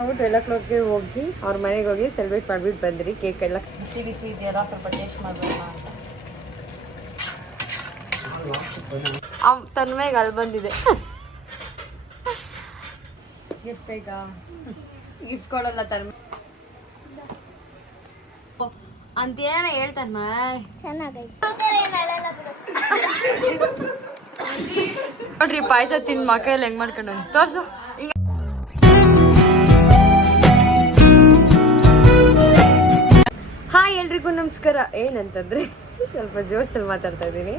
ನಾವು 12 o'clockಗೆ ಹೋಗಿ ಅವ್ರ ಮನೆಗೆ ಹೋಗಿ ಸೆಲೆಬ್ರೇಟ್ ಮಾಡಿಬಿಟ್ಟು ಬಂದ್ರಿ. ಕೇಕ್ ಎಲ್ಲ ಬಿಸಿ ಬಿಸಿ ಇದೆಯಲ್ಲ, ಸ್ವಲ್ಪ ಟೇಸ್ಟ್ ಮಾಡಬೇಡ ಅಂತ ತನ್ಮೇಗೆ ಅಲ್ಲಿ ಬಂದಿದೆ. ಗಿಫ್ಟ್ ಈಗ ಗಿಫ್ಟ್ ಕೊಡಲ್ಲ ತನ್ಮ ಅಂತ ಏನ ಹೇಳ್ತಾನ. ನೋಡ್ರಿ ಪಾಯಸ ತಿಂದು ಮಕ್ಕಳು ಹೆಂಗ್ ಮಾಡ್ಕೊಂಡು ತೋರ್ಸು. ಹಾಯ್ ಎಲ್ರಿಗೂ ನಮಸ್ಕಾರ. ಏನಂತಂದರೆ ಸ್ವಲ್ಪ ಜೋಶಲ್ಲಿ ಮಾತಾಡ್ತಾ ಇದ್ದೀನಿ.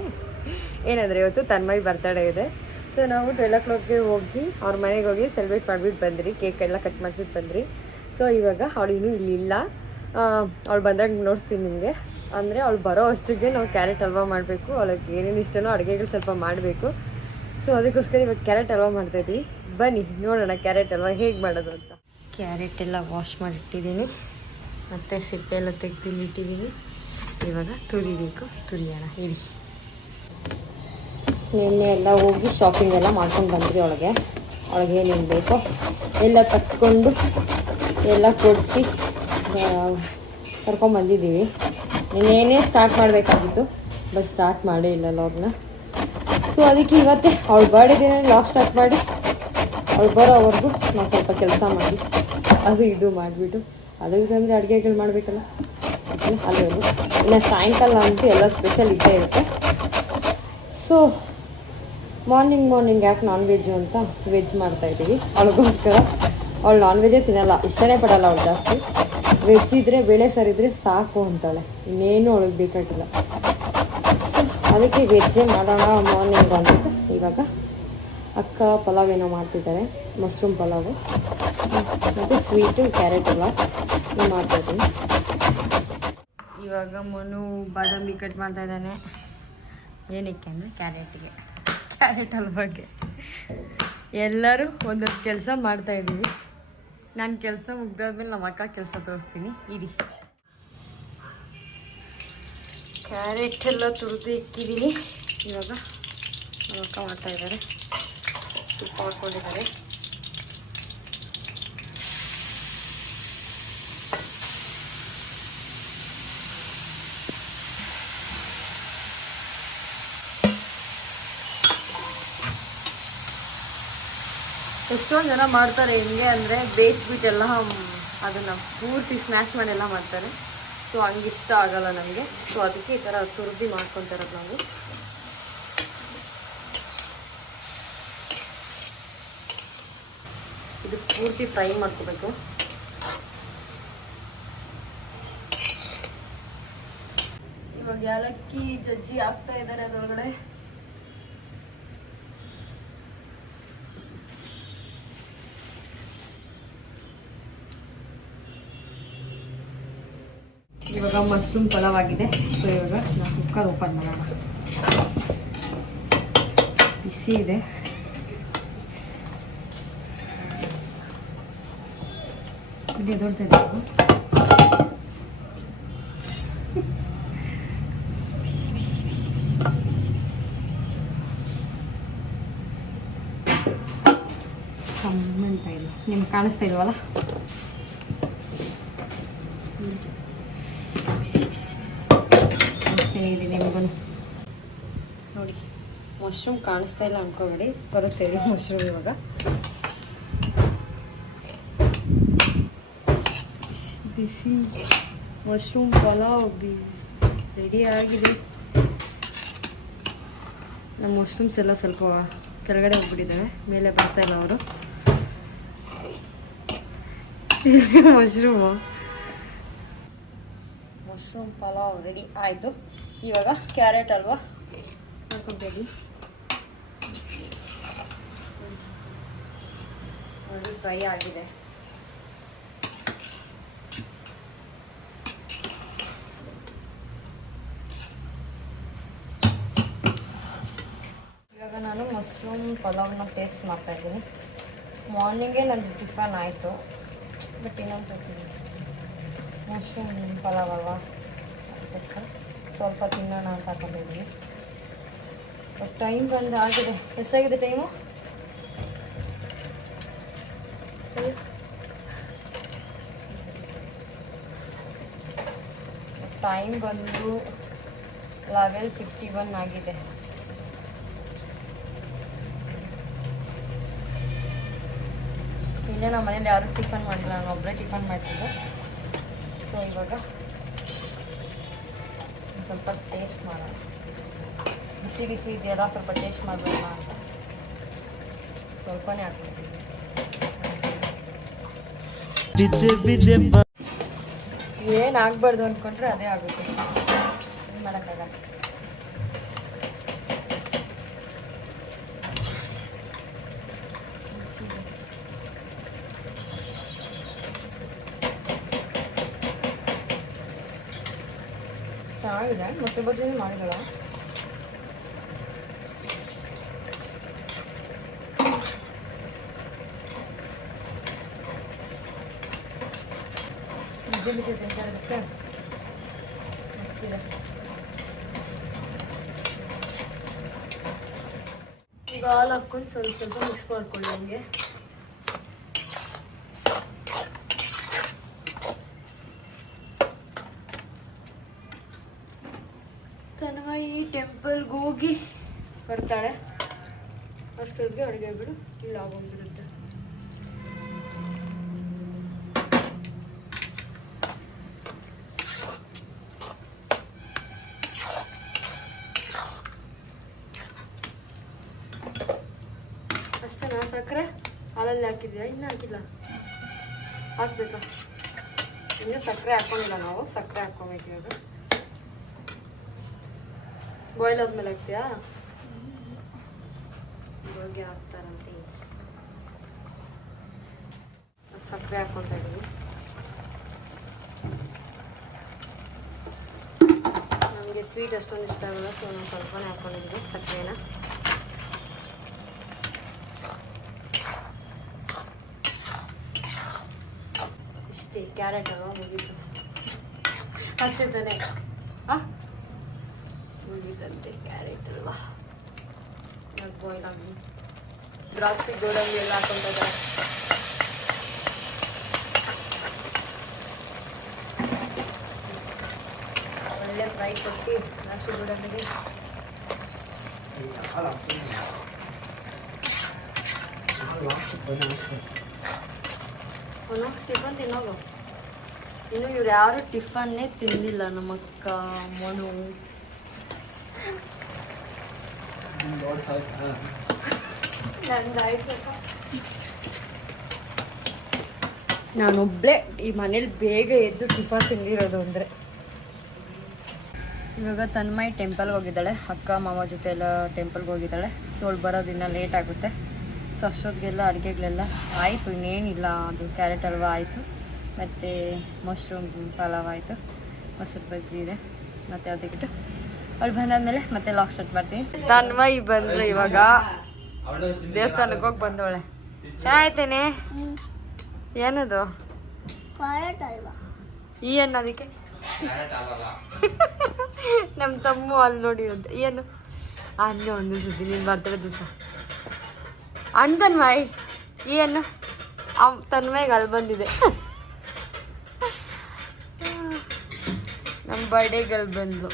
ಏನಂದರೆ ಇವತ್ತು ತನ್ಮಯ್ ಬರ್ತಡೇ ಇದೆ. ಸೊ ನಾವು 12 o'clockಗೆ ಹೋಗಿ ಅವ್ರ ಮನೆಗೆ ಹೋಗಿ ಸೆಲೆಬ್ರೇಟ್ ಮಾಡಿಬಿಟ್ಟು ಬಂದ್ರಿ. ಕೇಕ್ ಎಲ್ಲ ಕಟ್ ಮಾಡಿಬಿಟ್ಟು ಬಂದ್ರಿ. ಸೊ ಇವಾಗ ಅವಳು ಇನ್ನೂ ಇಲ್ಲಿಲ್ಲ. ಅವಳು ಬಂದಾಗ ನೋಡಿಸ್ತೀನಿ ನಿಮಗೆ. ಅಂದರೆ ಅವಳು ಬರೋ ಅಷ್ಟಿಗೆ ನಾವು ಕ್ಯಾರೆಟ್ ಹಲ್ವಾ ಮಾಡಬೇಕು. ಅವಳಿಗೆ ಏನೇನು ಇಷ್ಟನೋ ಅಡುಗೆಗಳು ಸ್ವಲ್ಪ ಮಾಡಬೇಕು. ಸೊ ಅದಕ್ಕೋಸ್ಕರ ಇವಾಗ ಕ್ಯಾರೆಟ್ ಹಲ್ವಾ ಮಾಡ್ತಾಯಿದ್ವಿ. ಬನ್ನಿ ನೋಡೋಣ ಕ್ಯಾರೆಟ್ ಹಲ್ವಾ ಹೇಗೆ ಮಾಡೋದು ಅಂತ. ಕ್ಯಾರೆಟ್ ಎಲ್ಲ ವಾಶ್ ಮಾಡಿಟ್ಟಿದ್ದೀನಿ, ಮತ್ತು ಸಿಪ್ಪೆಲ್ಲ ತೆಗೆದು ಇಟ್ಟಿದ್ದೀನಿ. ಇವಾಗ ತುರಿಬೇಕು, ತುರಿಯೋಣ ಇಡಿ. ನಿನ್ನೆ ಎಲ್ಲ ಹೋಗಿ ಶಾಪಿಂಗ್ ಎಲ್ಲ ಮಾಡ್ಕೊಂಡು ಬಂದ್ರಿ. ಅವಳಿಗೆ ಏನೇನು ಬೇಕೋ ಎಲ್ಲ ತಗ್ಸ್ಕೊಂಡು ಎಲ್ಲ ಕೊಡಿಸಿ ಕರ್ಕೊಂಬಂದಿದ್ದೀವಿ. ಇನ್ನೇನೇ ಸ್ಟಾರ್ಟ್ ಮಾಡಬೇಕಾಗಿತ್ತು, ಬಟ್ ಸ್ಟಾರ್ಟ್ ಮಾಡೇ ಇಲ್ಲ ಲಾಗ್ನ. ಸೊ ಅದಕ್ಕೆ ಇವತ್ತೇ ಅವಳು ಬರ್ಡೇ ದಿನ ಲಾಗ್ ಸ್ಟಾರ್ಟ್ ಮಾಡಿ ಅವಳು ಬರೋವರೆಗೂ ನಾವು ಸ್ವಲ್ಪ ಕೆಲಸ ಮಾಡಿ ಅದು ಇದು ಮಾಡಿಬಿಟ್ಟು ಅದು ಇದಂದರೆ ಅಡುಗೆಗಳು ಮಾಡಬೇಕಲ್ಲ, ಅಲ್ಲಿವರೆಗೂ. ಇನ್ನು ಸಾಯಂಕಾಲ ಅಂತೂ ಎಲ್ಲ ಸ್ಪೆಷಲ್ ಇದ್ದೇ ಇರುತ್ತೆ. ಸೊ ಮಾರ್ನಿಂಗ್ ಯಾಕೆ ನಾನ್ ವೆಜ್ಜು ಅಂತ ವೆಜ್ ಮಾಡ್ತಾಯಿದ್ದೀವಿ ಅವಳಿಗೋಸ್ಕರ. ಅವಳು ನಾನ್ ವೆಜ್ಜೇ ತಿನ್ನಲ್ಲ, ಇಷ್ಟನೇ ಪಡಲ್ಲ ಅವಳು ಜಾಸ್ತಿ. ವೆಜ್ ಇದ್ದರೆ ಬೇಳೆ ಸಾರಿದ್ರೆ ಸಾಕು ಅಂತಾಳೆ, ಇನ್ನೇನು ಅವಳಿಗೆ ಬೇಕಾಗಿಲ್ಲ. ಸೊ ಅದಕ್ಕೆ ವೆಜ್ಜೇ ಮಾಡೋಣ ಮಾರ್ನಿಂಗ್ ಅಂದ್ಬಿಟ್ಟು ಇವಾಗ ಅಕ್ಕ ಪಲಾವ್ ಏನೋ ಮಾಡ್ತಿದ್ದಾರೆ, ಮಶ್ರೂಮ್ ಪಲಾವು ಮತ್ತು ಸ್ವೀಟು ಕ್ಯಾರೆಟ್ ಎಲ್ಲ ಮಾಡ್ತಾಯಿದ್ದೀನಿ. ಇವಾಗ ಮನು ಬಾದಾಮಿ ಕಟ್ ಮಾಡ್ತಾ ಇದ್ದಾನೆ. ಏನಕ್ಕೆ ಅಂದರೆ ಕ್ಯಾರೆಟ್ ಹಲ್ವಾಗೆ. ಎಲ್ಲರೂ ಒಂದೊಂದು ಕೆಲಸ ಮಾಡ್ತಾಯಿದ್ದೀವಿ. ನಾನು ಕೆಲಸ ಮುಗ್ದಾದ್ಮೇಲೆ ನಮ್ಮ ಅಕ್ಕ ಕೆಲಸ ತೋರಿಸ್ತೀನಿ ಇಡಿ. ಕ್ಯಾರೆಟ್ ಎಲ್ಲ ತುರಿದು ಇಕ್ಕಿದ್ದೀನಿ. ಇವಾಗ ನಮ್ಮ ಅಕ್ಕ ಮಾಡ್ತಾಯಿದ್ದಾರೆ, ತುಪ್ಪ ಹಾಕ್ಕೊಂಡಿದ್ದಾರೆ. ಎಷ್ಟೊಂದು ಜನ ಮಾಡ್ತಾರೆ ಹಿಂಗೆ, ಅಂದರೆ ಬೇಯಿಸ್ಬಿಟ್ಟೆಲ್ಲ ಅದನ್ನು ಪೂರ್ತಿ ಸ್ಮ್ಯಾಶ್ ಮಾಡೆಲ್ಲ ಮಾಡ್ತಾರೆ. ಸೊ ಹಂಗಿಷ್ಟ ಆಗಲ್ಲ ನನಗೆ. ಸೊ ಅದಕ್ಕೆ ಈ ಥರ ತುರ್ದಿ ಮಾಡ್ಕೊತಾರದು ನಾವು. ಇದು ಪೂರ್ತಿ ಫ್ರೈ ಮಾಡ್ಕೋಬೇಕು. ಇವಾಗ ಏಲಕ್ಕಿ ಜಜ್ಜಿ ಹಾಕ್ತಾ ಇದ್ದಾರೆ ಅದರೊಳಗಡೆ. ಇವಾಗ ಮಶ್ರೂಮ್ ಪಲಾವ್ ಆಗಿದೆ. ಸೊ ಇವಾಗ ನಾವು ಕುಕ್ಕರ್ ಓಪನ್ ಮಾಡೋಣ. ಬಿಸಿ ಇದೆ. ಇಲ್ಲಿ ಎದೊಳ್ತಾ ಇದ್ದೀವಿ. ಅಂತ ಇಲ್ಲ, ನಿಮ್ಗೆ ಕಾಣಿಸ್ತಾ ಇಲ್ವಲ್ಲ? ಇದೆ ನಿಮಗೂ ನೋಡಿ. ಮಶ್ರೂಮ್ ಕಾಣಿಸ್ತಾ ಇಲ್ಲ ಅನ್ಕೋಬೇಡಿ, ಬರುತ್ತೆ ಇದು ಮಶ್ರೂಮ್. ಇವಾಗ ಬಿಸಿ ಮಶ್ರೂಮ್ ಪಲಾವ್ ರೆಡಿ ಆಗಿದೆ. ನಮ್ಮ ಮಶ್ರೂಮ್ಸ್ ಎಲ್ಲ ಸ್ವಲ್ಪ ಕೆಳಗಡೆ ಹೋಗ್ಬಿಟ್ಟಿದ್ದಾವೆ, ಮೇಲೆ ಬರ್ತಾ ಇಲ್ಲ ಅವರು. ಮಶ್ರೂಮ್ ಪಲಾವ್ ರೆಡಿ ಆಯಿತು. ಇವಾಗ ಕ್ಯಾರೆಟ್ ಹಲ್ವಾ ಮಾಡ್ಕೊತೀವಿ ನೋಡಿ. ಫ್ರೈ ಆಗಿದೆ. ಇವಾಗ ನಾನು ಮಶ್ರೂಮ್ ಪಲಾವ್ನ ಟೇಸ್ಟ್ ಮಾಡ್ತಾಯಿದ್ದೀನಿ. ಮಾರ್ನಿಂಗೇ ನಂದು ಟಿಫನ್ ಆಯಿತು, ಬಟ್ ಇನ್ನೊಂದು ಸರ್ತಿ ಮಶ್ರೂಮ್ ಪಲಾವ್ ಅಲ್ವಾ, ಅದಕ್ಕೋಸ್ಕರ ಸ್ವಲ್ಪ ತಿನ್ನೋಣ ಅಂತ ಹಾಕೊಂಡಿದ್ದೀನಿ. ಬಟ್ ಟೈಮ್ ಬಂದು ಆಗಿದೆ. ಎಷ್ಟಾಗಿದೆ ಟೈಮು? ಟೈಮ್ ಬಂದು 11:51 ಆಗಿದೆ. ಇಲ್ಲೇ ನಮ್ಮ ಮನೇಲಿ ಯಾರೂ ಟಿಫನ್ ಮಾಡಿಲ್ಲ, ನಾನು ಒಬ್ಬರೇ ಟಿಫನ್ ಮಾಡ್ತಿದ್ದೆ. ಸೊ ಇವಾಗ ಸ್ವಲ್ಪ ಟೇಸ್ಟ್ ಮಾಡೋಣ. ಬಿಸಿ ಬಿಸಿ ಇದೆಯಲ್ಲ, ಸ್ವಲ್ಪ ಟೇಸ್ಟ್ ಮಾಡಬೇಡ ಅಂತ ಸ್ವಲ್ಪನೇ ಹಾಕ್ಬಿಡ್ತೀನಿ. ಏನಾಗಬಾರ್ದು ಅಂದ್ಕೊಂಡ್ರೆ ಅದೇ ಆಗುತ್ತೆ, ಏನು ಮಾಡೋಕ್ಕಾಗಲ್ಲ. ಚೆನ್ನಾಗಿದೆ. ಮೊಸರು ಬಜ್ಜಿನೂ ಮಾಡಿದಳ. ಬಿಸಿ ಬಿಸಿ ತಿಂತಾಯಿರುತ್ತೆ, ಮಸ್ತಿದೆ. ಈಗ ಹಾಲು ಹಾಕ್ಕೊಂಡು ಸ್ವಲ್ಪ ಸ್ವಲ್ಪ ಮಿಕ್ಸ್ ಮಾಡ್ಕೊಳ್ಳಿ. ಹಂಗೆ ತನ್ಮಯಿ ಟೆಂಪಲ್ಗೆ ಹೋಗಿ ಬರ್ತಾಳೆ, ಅಷ್ಟೊತ್ತಿಗೆ ಅಡುಗೆ ಬಿಡು ಇಲ್ಲ ಆಗೋಗ್ಬಿಡುತ್ತೆ. ಅಷ್ಟೇನಾ? ಸಕ್ಕರೆ ಹಾಲಲ್ಲಿ ಹಾಕಿದ್ಯಾ? ಇನ್ನೂ ಹಾಕಿಲ್ಲ, ಹಾಕ್ಬೇಕಾ? ಇನ್ನೂ ಸಕ್ಕರೆ ಹಾಕ್ಕೊಂಡಿಲ್ಲ ನಾವು, ಸಕ್ಕರೆ ಹಾಕ್ಕೊಬೇಕು. ಇವಾಗ ಬಾಯ್ಲ್ ಆದ್ಮೇಲೆ ಹಾಕ್ತೀಯಾ? ಇವಾಗ ಹಾಕ್ತಾರಂತೆ. ಸಕ್ಕರೆ ಹಾಕ್ಕೊತಾ ಇದ್ದೀವಿ. ನಮಗೆ ಸ್ವೀಟ್ ಅಷ್ಟೊಂದು ಇಷ್ಟ ಆಗಲ್ಲ, ಸೊ ನಾವು ಸ್ವಲ್ಪನೇ ಹಾಕ್ಕೊಂಡಿದ್ದೀವಿ ಸಕ್ಕರೆನ. ಇಷ್ಟೇ, ಕ್ಯಾರೆಟ್ ಅಲ್ವಾ, ಮುಗೀತು ಅಷ್ಟೇ ತಾನೆ. ಹಾಂ, ಮುಗೀತಂತೆ ಕ್ಯಾರೆಟ್ ಅಲ್ವಾ. ಬಾಯ್ಲ್ ಆಗಿ ದ್ರಾಕ್ಷಿ ಗೋಡಂಬಿ ಎಲ್ಲ ಹಾಕೊಂತ ಇದ್ದಾರೆ. ಒಳ್ಳೆ ಫ್ರೈ ಕೊಟ್ಟು ದ್ರಾಕ್ಷಿ ಗೋಡಂಬಿಗೆ ಅವನು ಟಿಫನ್ ತಿನ್ನೋದು. ಇನ್ನು ಇವ್ರು ಯಾರು ಟಿಫನ್ನೇ ತಿಂದಿಲ್ಲ. ನಮ್ಮ ಅಕ್ಕ, ಮನು, ನಾನೊಬ್ಳೆ ಈ ಮನೇಲಿ ಬೇಗ ಎದ್ದು ಟಿಫನ್ ತಿಂದಿರೋದು ಅಂದರೆ. ಇವಾಗ ತನ್ಮಯಿ ಟೆಂಪಲ್ಗೆ ಹೋಗಿದ್ದಾಳೆ, ಅಕ್ಕ ಮಾವ ಜೊತೆ ಎಲ್ಲ ಟೆಂಪಲ್ಗೆ ಹೋಗಿದ್ದಾಳೆ. ಸೊ ಅವಳು ಬರೋದಿನ್ನ ಲೇಟ್ ಆಗುತ್ತೆ. ಸೊ ಅಷ್ಟೊತ್ತಿಗೆಲ್ಲ ಅಡುಗೆಗಳೆಲ್ಲ ಆಯಿತು, ಇನ್ನೇನಿಲ್ಲ. ಅದು ಕ್ಯಾರೆಟ್ ಹಲ್ವಾ ಆಯಿತು, ಮತ್ತು ಮಶ್ರೂಮ್ ಪಲಾವ್ ಆಯಿತು, ಮೊಸರು ಬಜ್ಜಿ ಇದೆ, ಮತ್ತು ಅದಕ್ಕಿಟ್ಟು ಅವಳು ಬಂದಾದ್ಮೇಲೆ ಮತ್ತೆ ಲಾಕ್ ಸ್ಟಾರ್ಟ್ ಮಾಡ್ತೀನಿ. ತನ್ಮಯಿ ಬಂದ್ರು ಇವಾಗ, ದೇವಸ್ಥಾನಕ್ಕೆ ಹೋಗಿ ಬಂದವಳೆ. ಚೆನ್ನಾಯ್ತೇನೆ. ಏನದು? ಈ ಏನು ಅದಕ್ಕೆ ನಮ್ಮ ತಮ್ಮ ಅಲ್ಲಿ ನೋಡಿ ಏನು ಅನ್ನ ಒಂದು ಸುದ್ದಿ ನೀನು ಬರ್ತಡೇ ದಿವಸ ತನ್ಮಯ್ ಏನು ತನ್ಮಯ್ಗೆ ಅಲ್ಲಿ ಬಂದಿದೆ. ನಮ್ಮ ಬರ್ಡೇಗೆ ಅಲ್ಲಿ ಬಂದು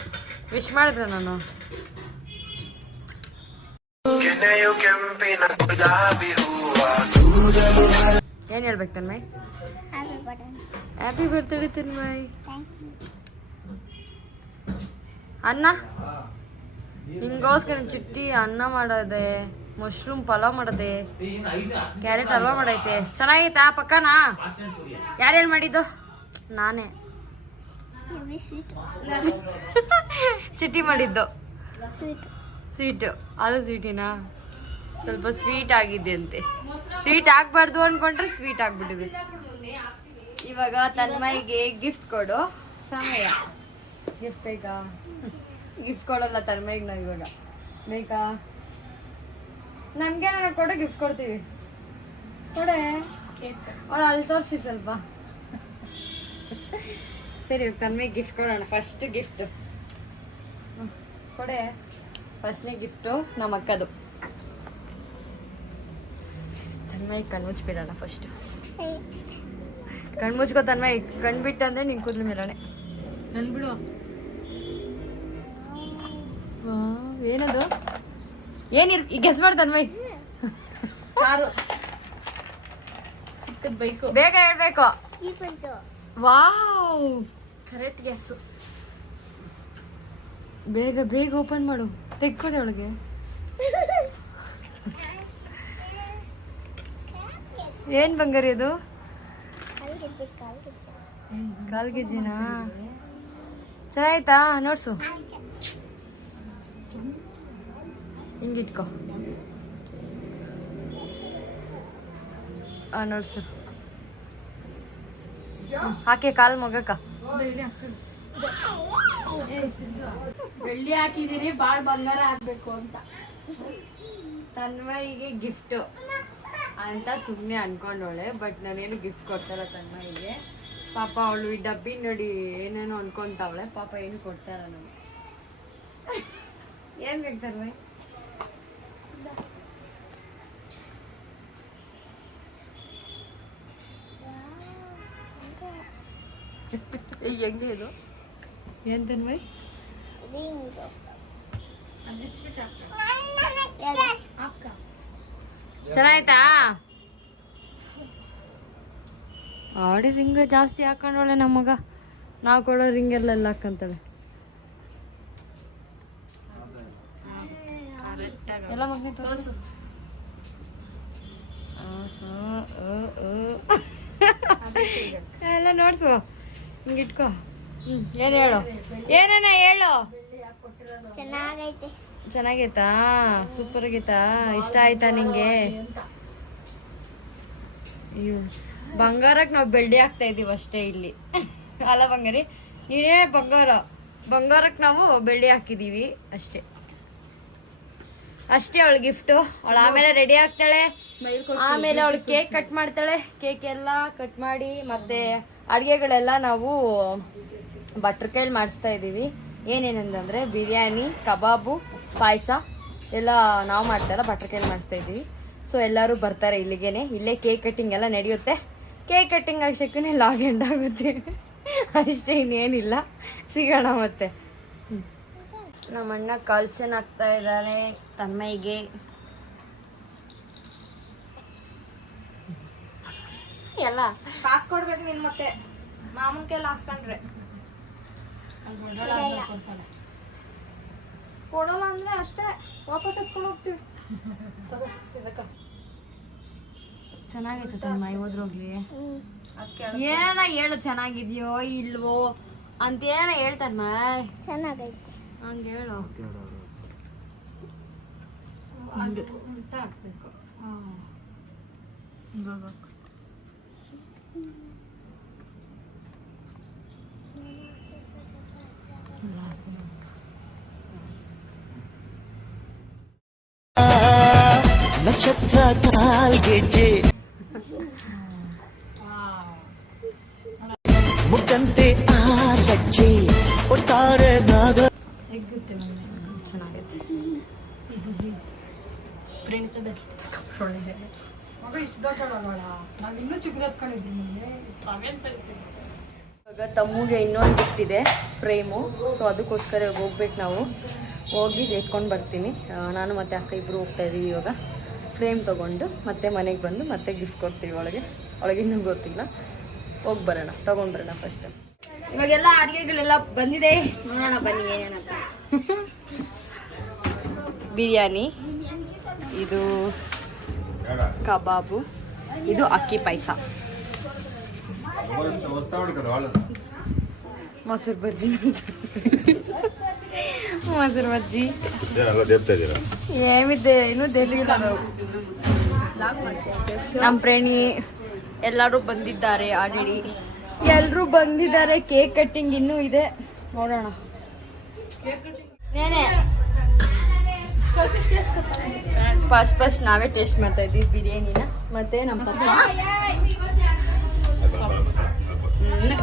ವಿಶ್ ಮಾಡಿದ್ರೆ ನಾನು. ಏನು ಹೇಳ್ಬೇಕು ತನ್ಮಯ್? Happy birthday Tanmay. ಅನ್ನ ನಿಂಗೋಸ್ಕರ ಚಿಟ್ಟಿ ಅನ್ನ ಮಾಡೋದೆ, ಮಶ್ರೂಮ್ ಪಲಾವ್ ಮಾಡೋದೆ, ಕ್ಯಾರೆಟ್ ಹಲ್ವಾ ಮಾಡೈತೆ. ಚೆನ್ನಾಗೈತಾ ಪಕ್ಕನಾ? ಯಾರೇನು ಮಾಡಿದ್ದು? ನಾನೇ. ಚಿಟ್ಟಿ ಮಾಡಿದ್ದು ಸ್ವೀಟು. ಅದು ಸ್ವೀಟಿನಾ? ಸ್ವಲ್ಪ ಸ್ವೀಟ್ ಆಗಿದೆ ಅಂತೆ. ಸ್ವೀಟ್ ಆಗ್ಬಾರ್ದು ಅನ್ಕೊಂಡ್ರೆ ಸ್ವೀಟ್ ಆಗ್ಬಿಟ್ಟಿದೆ. ಇವಾಗ ತನ್ಮಯಿಗೆ ಗಿಫ್ಟ್ ಕೊಡೋ ಸಮಯ. ಗಿಫ್ಟ್ ಬೇಕಾ? ಗಿಫ್ಟ್ ಕೊಡೋಲ್ಲ ತನ್ಮಯಿಗೆ ನಾವು ಇವಾಗ. ಬೇಕಾ? ನಮ್ಗೆ ನಾನು ಕೊಡೋ ಗಿಫ್ಟ್ ಕೊಡ್ತೀವಿ. ಕೊಡೆ ಅವಳು ಅಲ್ಲಿ ತೋರಿಸಿ ಸ್ವಲ್ಪ. ಸರಿ ತನ್ಮಯಿಗೆ ಗಿಫ್ಟ್ ಕೊಡೋಣ. ಫಸ್ಟ್ ಗಿಫ್ಟ್ ಕೊಡೆ. ಫಸ್ಟ್ನೇ ಗಿಫ್ಟು ನಮ್ಮ ಅಕ್ಕದು. ತನ್ಮಯಿ ಕಣ್ಮುಚ್ಬಿಡೋಣ ಫಸ್ಟು. ಕಣ್ಮುಚ್ಕೋ ತನ್ಮಯಿ. ಕಣ್ಬಿಟ್ಟು ಅಂದರೆ ನಿಂಗೆ ಕೂದಲು ಮೇಲಣೆ. ನನ್ಬಿಡು. ಏನದು ಏನಿರ್ ಗೆಸ್ ಮಾಡ್ತಾನೆ ಕಾರು ಚಿಕ್ಕದ ಬೈಕು. ಬೇಗ ಹೇಳ್ಬೇಕು. Wow correct guess. ಬೇಗ ಬೇಗ ಓಪನ್ ಮಾಡು, ತೆಗ್ಕೊಡೆ ಒಳಗೆ. ಏನ್ ಬಂಗಾರಿ ಅದು? ಕಾಲ್ಗೆಜ್ಜಿನಾ? ಚೆನ್ನಾಯ್ತಾ? ನೋಡ್ಸು, ಹಿಂಗಿಟ್ಕೊ. ನೋಡ್ಸು, ಹಾಕಿ ಕಾಲ್ ಮೊಗಕ್ಕ. ಬೆಳ್ಳಿ ಹಾಕಿದೀನಿ, ಬಾಳ್ ಬಂಗಾರ ಹಾಕ್ಬೇಕು ಅಂತ. ತನ್ಮಯಿಗೆ ಗಿಫ್ಟ್ ಅಂತ ಸುಮ್ಮನೆ ಅನ್ಕೊಂಡವಳೆ, ಬಟ್ ನಾನೇನು ಗಿಫ್ಟ್ ಕೊಡ್ತಾರ ತನ್ಮಯಿಗೆ. ಪಾಪ ಅವಳು ಈ ಡಬ್ಬಿ ನೋಡಿ ಏನೇನೋ ಅನ್ಕೊಂತಾವಳೆ, ಪಾಪ ಏನು ಕೊಡ್ತಾರ ನನಗೆ. ಏನ್ ಬೇಕು ತನ್ಮಯ್? ಹೆಂಗೆ ಇದು? ಏನ್ ತನ್ಮಯ್? ಚೆನ್ನಾಯ್ತಾ? ಆಡಿ ರಿಂಗ್ ಜಾಸ್ತಿ ಹಾಕೊಂಡವಳೆ ನಮ್ಮಗ. ನಾವು ಕೊಡೋ ರಿಂಗ್ ಎಲ್ಲ ಹಾಕಂತಾಳೆ. ಎಲ್ಲ ಮಗನೇ ತೋರ್ಸು. ಎಲ್ಲ ನೋಡ್ಸು, ಹಿಂಗಿಟ್ಕೋ. ಏನ್ ಹೇಳು, ಏನೇನ ಹೇಳು. ಚೆನ್ನಾಗೈತಾ? ಸೂಪರ್ ಆಗೈತಾ? ಇಷ್ಟ ಆಯ್ತಾ ನಿಂಗೆ? ಬಂಗಾರಕ್ಕೆ ನಾವು ಬೆಳ್ಳಿ ಹಾಕ್ತಾ ಇದೀವಿ ಅಷ್ಟೇ ಇಲ್ಲಿ, ಅಲ್ಲ ಬಂಗಾರಿ? ನೀನೇ ಬಂಗಾರಕ್ಕೆ ನಾವು ಬೆಳ್ಳಿ ಹಾಕಿದೀವಿ ಅಷ್ಟೇ. ಅಷ್ಟೇ ಅವಳು ಗಿಫ್ಟು. ಅವಳು ಆಮೇಲೆ ರೆಡಿ ಆಗ್ತಾಳೆ, ಆಮೇಲೆ ಅವಳು ಕೇಕ್ ಕಟ್ ಮಾಡ್ತಾಳೆ. ಕೇಕ್ ಎಲ್ಲ ಕಟ್ ಮಾಡಿ ಮತ್ತೆ ಅಡುಗೆಗಳೆಲ್ಲ ನಾವು ಭಟ್ರ ಕೈಲಿ ಮಾಡಿಸ್ತಾ ಇದ್ದೀವಿ. ಏನೇನಂದ್ರೆ ಬಿರಿಯಾನಿ, ಕಬಾಬು, ಪಾಯಸ ಎಲ್ಲ ನಾವು ಮಾಡ್ತಾರ ಭಟ್ರ ಕೈಲಿ ಮಾಡಿಸ್ತಾ ಇದ್ದೀವಿ. ಸೊ ಎಲ್ಲರೂ ಬರ್ತಾರೆ ಇಲ್ಲಿಗೇನೆ. ಇಲ್ಲೇ ಕೇಕ್ ಕಟ್ಟಿಂಗ್ ಎಲ್ಲ ನಡೆಯುತ್ತೆ. ಕೇಕ್ ಕಟ್ಟಿಂಗ್ ಆಗೋಷ್ಟಕ್ಕೇ ಲಾಗ್ ಎಂಡ್ ಆಗುತ್ತೆ ಅಷ್ಟೇ, ಇನ್ನೇನಿಲ್ಲ. ಸಿಗೋಣ ಮತ್ತೆ. ನಮ್ಮ ಅಣ್ಣ ಕಾಲ್ಚನ್ ಹಾಕ್ತಾ ಇದ್ದಾರೆ ತನ್ಮಯಿಗೆ. ಎಲ್ಲ ಕಾಸು ಕೊಡ್ಬೇಕು ನೀನ್, ಮತ್ತೆ ಮಾಮೂನ್ ಕೈಲಿ ಹಾಸ್ಕೊಂಡ್ರೆ ಕೊಡೋಲ್ಲ ಅಂದ್ರೆ ಅಷ್ಟೇ, ವಾಪಸ್ ಎತ್ಕೊಂಡು ಹೋಗ್ತೀವಿ. ಚೆನ್ನಾಗೈತೆ ತನ್ಮಯ್, ಹೋದ್ರೋಗ್ಲಿ. ಏನ ಹೇಳು, ಚೆನ್ನಾಗಿದ್ಯೋ ಇಲ್ವೋ ಅಂತ ಏನ ಹೇಳ್ತಾನ್ಮಯ್. ಚೆನ್ನಾಗೈತೆ ಹಂಗೆ ಹೇಳು. ಉಲ್ಟಾ ಹಾಕ್ಬೇಕು. ನಕ್ಷತ್ರ ಕಾಲ್ಗೆಜ್ಜೆ ಮುಖಂತೆ ಆ ಸಜ್ಜೆ ಒಟ್ಟಾರೆ ನಾಗ. ಚೆನ್ನಾಗೈತೆ. ಪ್ರೇಣಿತ ಬೆಸ್ಟ್ ಮಗ. ಇಷ್ಟು ದೊಡ್ಡವಳ, ನಾವು ಇನ್ನೂ ಚಿಕ್ಕದು ಹತ್ಕೊಂಡಿದ್ವಿ. ನಿಮಗೆ 7 ಸೈಜ್. ಇವಾಗ ತಮ್ಮಗೆ ಇನ್ನೊಂದು ಗಿಫ್ಟ್ ಇದೆ, ಫ್ರೇಮು. ಸೊ ಅದಕ್ಕೋಸ್ಕರ ಹೋಗ್ಬೇಕು ನಾವು. ಹೋಗಿ ಎತ್ಕೊಂಡು ಬರ್ತೀನಿ. ನಾನು ಮತ್ತು ಅಕ್ಕ ಇಬ್ಬರು ಹೋಗ್ತಾ ಇದ್ದೀವಿ ಇವಾಗ. ಫ್ರೇಮ್ ತೊಗೊಂಡು ಮತ್ತೆ ಮನೆಗೆ ಬಂದು ಮತ್ತೆ ಗಿಫ್ಟ್ ಕೊಡ್ತೀವಿ ಒಳಗೆ ಇನ್ನೂ ಗೊತ್ತಿಲ್ಲ. ಹೋಗಿ ಬರೋಣ, ತೊಗೊಂಡು ಬರೋಣ ಫಸ್ಟ್. ಇವಾಗೆಲ್ಲ ಅಡುಗೆಗಳೆಲ್ಲ ಬಂದಿದೆ, ನೋಡೋಣ ಬನ್ನಿ ಏನೇನಂತ. ಬಿರಿಯಾನಿ, ಇದು ಕಬಾಬು, ಇದು ಅಕ್ಕಿ ಪಾಯಸ, ಮೊಸರು ಬಜ್ಜಿ ಏಮಿದೆ ಇನ್ನೂ ದೇಲಿಲ್ಲ. ನಮ್ಮ ಪ್ರೇಣಿ ಎಲ್ಲರೂ ಬಂದಿದ್ದಾರೆ ಆಲ್ರೆಡಿ. ಎಲ್ಲರೂ ಬಂದಿದ್ದಾರೆ. ಕೇಕ್ ಕಟ್ಟಿಂಗ್ ಇನ್ನೂ ಇದೆ, ನೋಡೋಣ. ಫಸ್ಟ್ ನಾವೇ ಟೇಸ್ಟ್ ಮಾಡ್ತಾ ಇದ್ದೀವಿ ಬಿರಿಯಾನಿನ. ಮತ್ತೆ ನಮ್ಮ ಪಪ್ಪ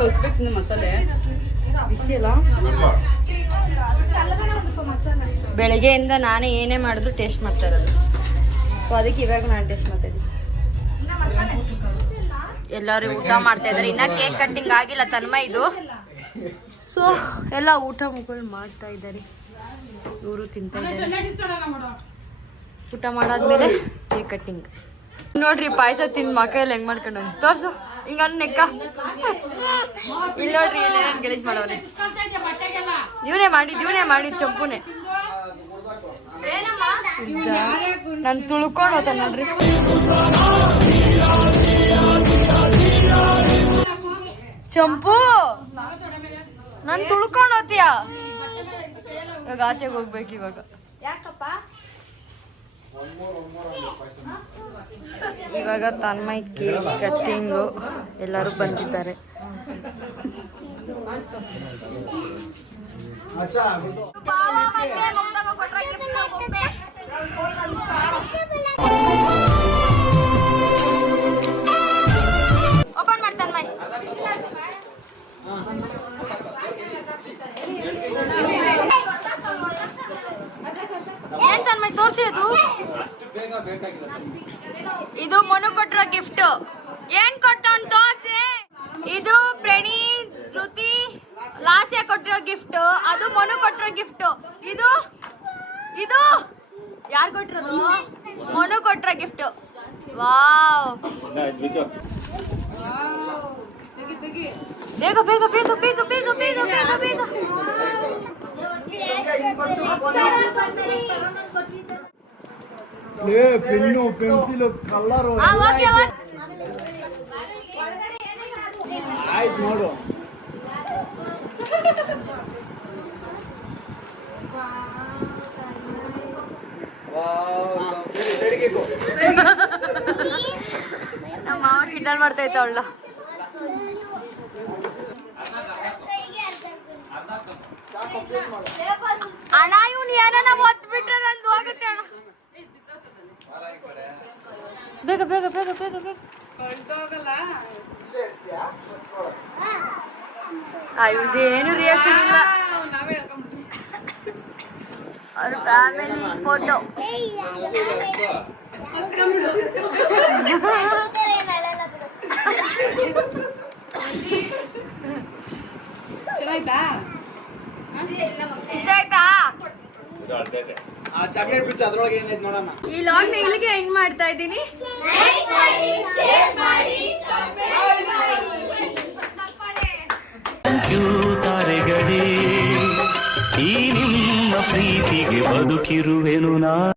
ಕಲ್ಸ್ಬೇಕು ಮಸಾಲೆ ಬಿಸಿ ಅಲ್ಲ. ಬೆಳಗ್ಗೆಯಿಂದ ನಾನೇ ಏನೇ ಮಾಡಿದ್ರು ಟೇಸ್ಟ್ ಮಾಡ್ತಾ ಇರೋದು. ಸೊ ಅದಕ್ಕೆ ಇವಾಗ ನಾನು ಟೇಸ್ಟ್ ಮಾಡ್ತಾ ಇದ್ದೀನಿ. ಎಲ್ಲರೂ ಊಟ ಮಾಡ್ತಾ ಇದ್ದಾರೆ. ಇನ್ನ ಕೇಕ್ ಕಟ್ಟಿಂಗ್ ಆಗಿಲ್ಲ ತನ್ಮಯ್ ಇದು. ಸೊ ಎಲ್ಲ ಊಟ ಮುಗಳು ಮಾಡ್ತಾ ಇದ್ದಾರೆ. ಇವರು ತಿಂತಾ ಇದ್ದಾರೆ. ಊಟ ಮಾಡಾದ್ಮೇಲೆ ಕೇಕ್ ಕಟ್ಟಿಂಗ್. ನೋಡ್ರಿ ಪಾಯಸ ತಿಂದು ಮಕ್ಕಳೆಲ್ಲ ಹೆಂಗ್ ಮಾಡ್ಕೊಂಡು ತೋರ್ಸು ಹಿಂಗ ನೆಕ್ಕ. ಇಲ್ಲಿ ನೋಡ್ರಿ ಏನೇನು ಗಲೀಜ್ ಮಾಡವ್ರೆ. ಇವನೇ ಮಾಡಿದ್ ಚಂಪುನೆ. ನಾನು ತುಳ್ಕೊಂಡು ಹೋತ ನೋಡ್ರಿ. ಚಂಪು ನಾನು ತುಳ್ಕೊಂಡು ಹೋತೀಯ. ಇವಾಗ ಆಚೆಗೆ ಹೋಗ್ಬೇಕು. ಇವಾಗ ಇವಾಗ ತನ್ಮಯ್ ಕೇಕ್ ಕಟ್ಟಿಂಗು ಎಲ್ಲರೂ ಬಂದಿದ್ದಾರೆ. ಓಪನ್ ಮಾಡಿ ತನ್ಮಯ್. ಏನ್ ತನ್ಮಯ್ ತೋರ್ಸಿ ಅದು. ಇದು ಮನು ಕೊಟ್ಟಿರೋ ಗಿಫ್ಟ್. ಏನ್ ಕೊಟ್ಟವನ್ ತೋರ್ಸಿ. ಇದು ಪ್ರಣೀತ್, ಶ್ರುತಿ, ಲಾಸ್ಯ ಕೊಟ್ಟಿರೋ ಗಿಫ್ಟ್. ಅದು ಮನು ಕೊಟ್ಟಿರೋ ಗಿಫ್ಟ್. ಇದು ಯಾರು ಕೊಟ್ಟಿರೋದು? ಮನು ಕೊಟ್ಟಿರೋ ಗಿಫ್ಟ್. ವಾವ್, ಬೇಗ ಬೇಗ ಬೇಗ ಬೇಗ ಬೇಗ ಬೇಗ ಬೇಗ ಬೇಗ. ಪೆನ್ನು ಪೆನ್ಸಿಲ್ ಕಲರ್ ಆಯ್ತು ನೋಡು. ನಮ್ಮ ಮಾವ ಕಿಂಡಲ್ ಮಾಡ್ತಾ ಇದ್ದ ಅವಳ. ಅಣ್ಣ ಇವ್ನು ಏನಾನ ಒತ್ಬಿಟ್ರೆ ನಂದು ಹೋಗುತ್ತೆ ಅಣ್ಣ. ಬೇಗ ಬೇಗ ಬೇಗ ಬೇಗ ಬೇಗ. ಏನು ರಿಯಾಕ್ಷನ್ ಇಲ್ಲ. ಅವ್ರ ಫ್ಯಾಮಿಲಿ ಫೋಟೋ. ಇಷ್ಟ ಆಯ್ತಾ? ಚಾಕ್ಲೇಟ್ ಬಿಚ್ಚು ಅದ್ರೊಳಗೆ ಏನೈತೆ ನೋಡಮ್ಮ. ಈ ಲಾಗ್ನ ಇಲ್ಲಿಗೆ ಎಂಡ್ ಮಾಡ್ತಾ ಇದ್ದೀನಿ. ತಾರೆಗಳೇ, ಈ ನಿಮ್ಮ ಪ್ರೀತಿಗೆ ಬದುಕಿರುವೆನು ನಾ.